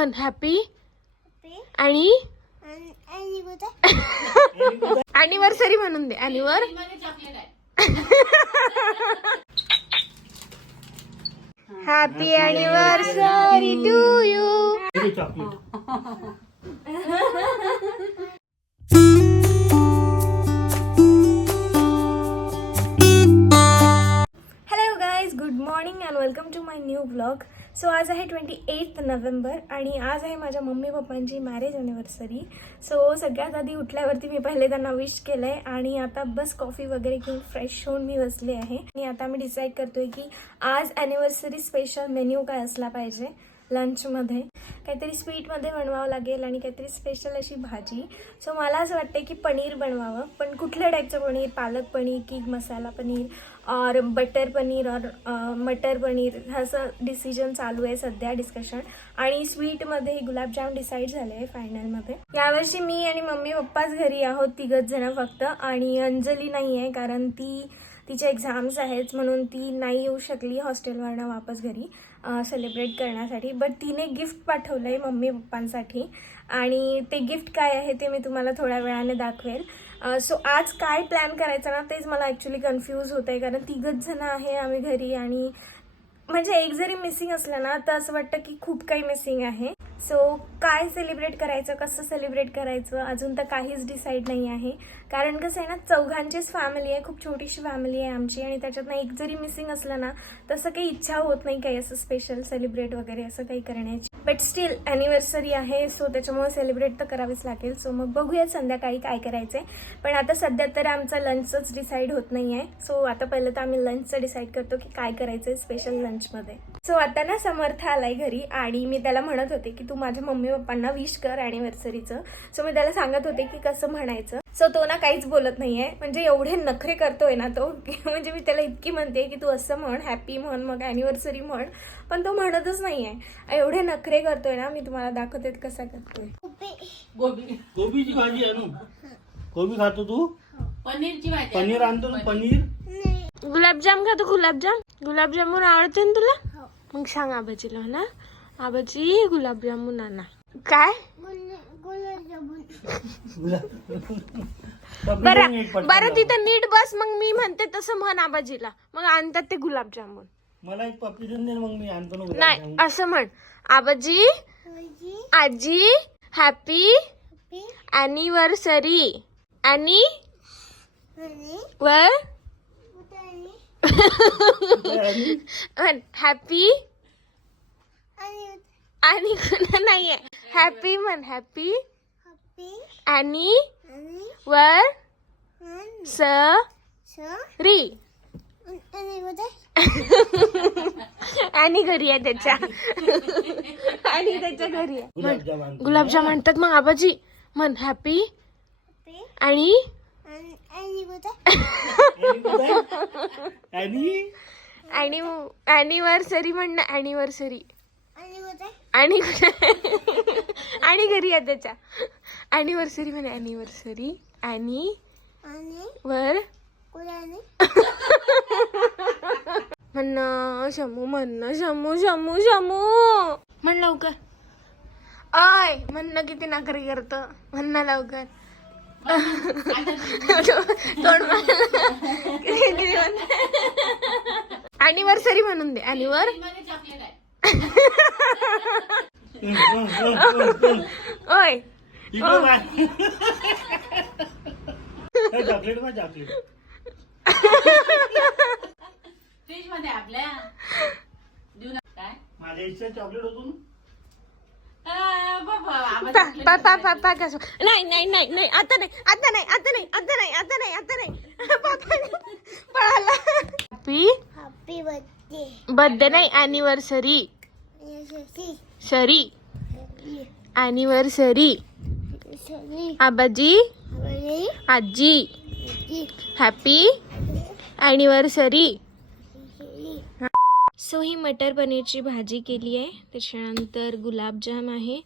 म्हण हॅपी आणि अॅनिव्हर्सरी म्हणून दे. अॅनिव्हर happy anniversary to you. Hello guys, good morning and welcome to my new blog. So आज आहे 28 नोव्हेंबर आणि आज आहे माझ्या मम्मी पप्पांची मॅरेज ॲनिव्हर्सरी. सो सगळ्यात आधी उठल्यावरती मी पहिले त्यांना विश केलं आहे आणि आता बस कॉफी वगैरे घेऊन फ्रेश होऊन मी बसले आहे. आणि आता मी डिसाईड करतोय की आज ॲनिव्हर्सरी स्पेशल मेन्यू काय असला पाहिजे. लंचमध्ये काहीतरी स्वीटमध्ये बनवावं लागेल आणि काहीतरी स्पेशल अशी भाजी. सो मला असं वाटतं की पनीर बनवावं, पण कुठल्या टाईपचं पनीर, पालक पनीर की मसाला पनीर और बटर पनीर और मटर पनीर, असं डिसिजन चालू आहे सध्या डिस्कशन. आणि स्वीटमध्ये गुलाबजाम डिसाईड झाले आहे फायनलमध्ये. यावर्षी मी आणि मम्मी पप्पाच घरी आहोत, तिघच जण फक्त. आणि अंजली नाही आहे कारण तिचे एक्झाम्स आहेत म्हणून ती नाही येऊ शकली हॉस्टेलवरनं वापस घरी सेलिब्रेट करण्यासाठी. बट तिने गिफ्ट पाठवलं आहे मम्मी पप्पांसाठी आणि ते गिफ्ट काय आहे ते मी तुम्हाला थोड्या वेळाने दाखवेल. सो आज काय प्लॅन करायचं ना तेच मला ॲक्च्युली कन्फ्यूज होतं आहे, कारण तिघच जण आहे आम्ही घरी आणि म्हणजे एक जरी मिसिंग असलं ना तर असं वाटतं की खूप काही मिसिंग आहे. सो काय सेलिब्रेट करायचं, कसं सेलिब्रेट करायचं अजून तर काहीच डिसाईड नाही आहे. कारण कसं आहे ना, चौघांचीच फॅमिली आहे, खूप छोटीशी फॅमिली आहे आमची आणि त्याच्यातनं एक जरी मिसिंग असलं ना तसं काही इच्छा होत नाही काही असं स्पेशल सेलिब्रेट वगैरे असं काही करण्याची. बट स्टील ॲनिव्हर्सरी आहे सो त्याच्यामुळे सेलिब्रेट तर करावीच लागेल. सो मग बघूयात संध्याकाळी काय करायचं आहे. पण आता सध्या तर आमचा लंचच डिसाईड होत नाही आहे. सो आता पहिलं तर आम्ही लंचचं डिसाईड करतो की काय करायचं आहे स्पेशल लंचमध्ये. सो आता ना समर्थ आलाय घरी आणि मी त्याला म्हणत होते की तू माझ्या मम्मी पप्पांना विश कर ॲनिव्हर्सरीचं. सो मी त्याला सांगत होते की कसं म्हणायचं. सो तो ना काहीच बोलत नाहीये, म्हणजे एवढे नखरे करतोय ना तो म्हणजे मी त्याला इतकी म्हणते की तू असं म्हण, हॅपी म्हण, मग ॲनिव्हर्सरी म्हण, पण तो म्हणतच नाहीये. एवढे नखरे करतोय ना, मी तुम्हाला दाखवते कसा करतोय. गोबीची भाजी आणू. गोबी खातो तू? पनीरची भाजी. पनीर आणतो तू? पनीर. गुलाबजाम खातो? गुलाबजामुन आवडते ना तुला? मग सांग आबाजीला ना, आबाजी गुलाबजामुन आणा. काय बरं तिथं नीट बस, मग मी म्हणते तसं म्हण आबाजीला, मग आणतात ते गुलाबजामुन. मला एक पप्पी देऊन दे, मग मी आणतो ना. नाही असं म्हण, आबाजी आजी हॅपी ॲनिव्हर्सरी. हॅपी आणि नाहीये, हॅपी म्हण, हॅपी ॲनिव्हर्सरी. आणि घरी आहे त्याच्या आणि त्याच्या घरी आहे. गुलाबजाम म्हणतात मग आबाजी म्हण, हॅपी आणि ॲनिव्हर्सरी म्हण ना, ॲनिव्हर्सरी. आणि आणि घरी आहे त्याच्या. ॲनिव्हर्सरी म्हणे, ॲनिव्हर्सरी म्हणणं शमू, म्हणणं शमू शमू शमू म्हण लवकर. आय म्हणणं किती नाकरी करत, म्हणणं लवकर. ॲनिव्हर्सरी म्हणून दे. ओय चॉकलेट बा, चॉकलेट फ्रीज मध्ये आपल्या देऊ ना. काय माझ्या इच्छा चॉकलेट होतो ना. नाही नाही नाही नाही, आता नाही, आता नाही, आता नाही, आता नाही, आता नाही, आता नाही. पळाला. हॅपी बर्थडे नाही, ॲनिव्हर्सरी. सरी ॲनिव्हर्सरी. आबाजी आजी हॅपी ॲनिव्हर्सरी. सो ही मटर पनीरची भाजी केली आहे, त्याच्यानंतर गुलाबजाम आहे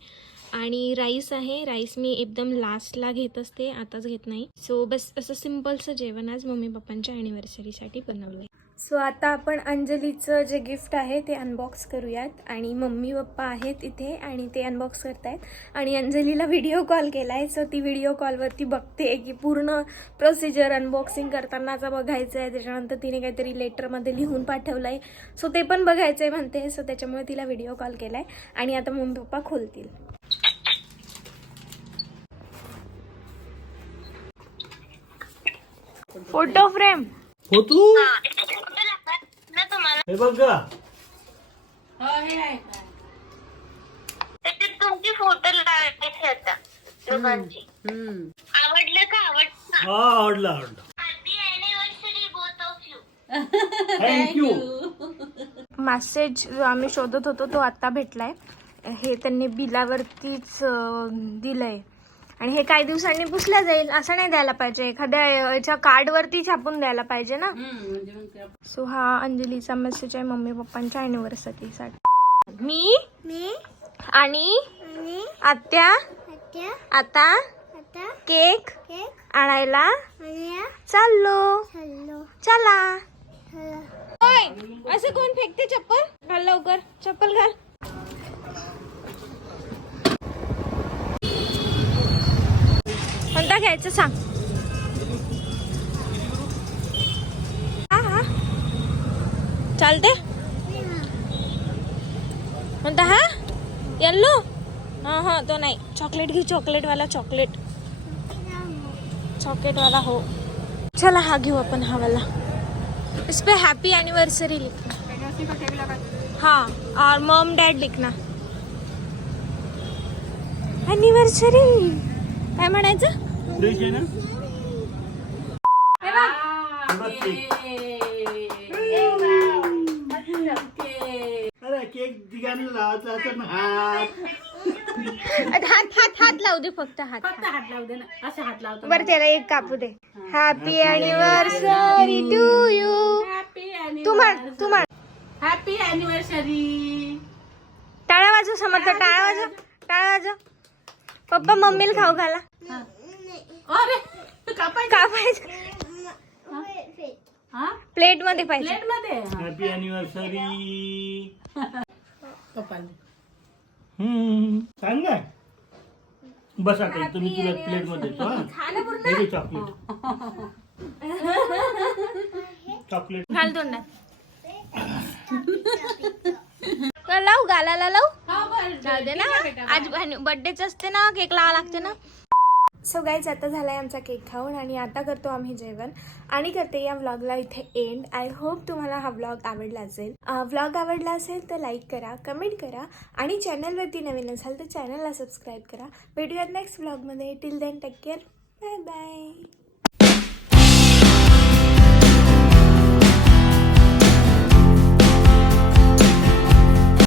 आणि राईस आहे. राईस मी एकदम लास्टला घेत असते, आताच घेत नाही. सो बस असं सिम्पलचं जेवण आज मम्मी पप्पांच्या ॲनिव्हर्सरीसाठी बनवलं आहे. सो आता आपण अंजलीचं जे गिफ्ट आहे ते अनबॉक्स करूयात आणि मम्मी पप्पा आहेत इथे आणि ते अनबॉक्स करतायत आणि अंजलीला व्हिडिओ कॉल केलाय. सो ती व्हिडिओ कॉलवरती बघते की पूर्ण प्रोसिजर अनबॉक्सिंग करतानाचा बघायचं आहे. त्याच्यानंतर तिने काहीतरी लेटरमध्ये लिहून पाठवलंय सो ते पण बघायचं आहे म्हणते. सो त्याच्यामुळे तिला व्हिडिओ कॉल केलाय आणि आता मम्मी पप्पा खोलतील. फोटो फ्रेम हो तू हे बघ ग. हो हे आहे. त्याच्यात तुमची फोटो लावायची आता दोघांची. आवडलं का? आवडलं. हा आवडलं आवडलं. Happy anniversary both of you. Thank you. Message जो आम्ही शोधत होतो तो आत्ता भेटलाय. हे त्यांनी बिलावरतीच दिलंय आणि हे काही दिवसांनी पुसल्या जाईल. असं नाही द्यायला पाहिजे, एखाद्या याच्या कार्डवरती छापून द्यायला पाहिजे ना. म्हणजे मग ते सो हा अंजलीचा मेसेज आहे मम्मी पप्पांच्या अॅनिव्हर्सरीसाठी. मी आणि आत्या आता केक आणायला चाललो. चला. ओय, असं कोण फेकते चप्पल? घाल लवकर चप्पल घाल. कोणता घ्यायचं सांग. हा चालते. कोणता हा? येल्लो? हा तो नाही. चॉकलेट घे, चॉकलेटवाला. चॉकलेटवाला हो. चला हा घेऊ आपण, हा वाला. इस पे हैप्पी एनिवर्सरी लिखना. हाँ और मॉम डैड लिखना. एनिवर्सरी काय म्हणायचं? फ्रेश आहे ना? अरे केक ठिकाणी लावायचा असं ना. हात लावू दे फक्त. फक्त हात लावू दे ना. असं हात लावतो. बरं त्याला एक कापू दे. Happy anniversary to you. Happy तू म्हण. Happy anniversary. टाळा वाजव समर्थ. टाळा वाजव. पप्पा मम्मीला खाऊ घाला. अरे कापायचं. कापायचं हा प्लेट मध्ये पाहिजे. प्लेट मध्ये. Happy anniversary. कपाल. सांग ना. बस आता तुम्ही तुला प्लेट मध्ये चॉकलेट घाल तोंडात. लावू गालाला लावू. हा बरं. जाऊ दे ना, आज बर्थडेच असते ना, केक लावा लागते ना. सो गाईज आता झालाय आमचा केक खाऊन आणि आता करतो आम्ही जेवण आणि करते या व्लॉगला इथे एंड. आय होप तुम्हाला हा व्लॉग आवडला असेल. व्लॉग आवडला असेल तर लाईक करा, कमेंट करा आणि चॅनलवरती नवीन असाल तर चॅनलला सबस्क्राईब करा. भेटूयात नेक्स्ट व्लॉगमध्ये. Till then take care. Bye bye.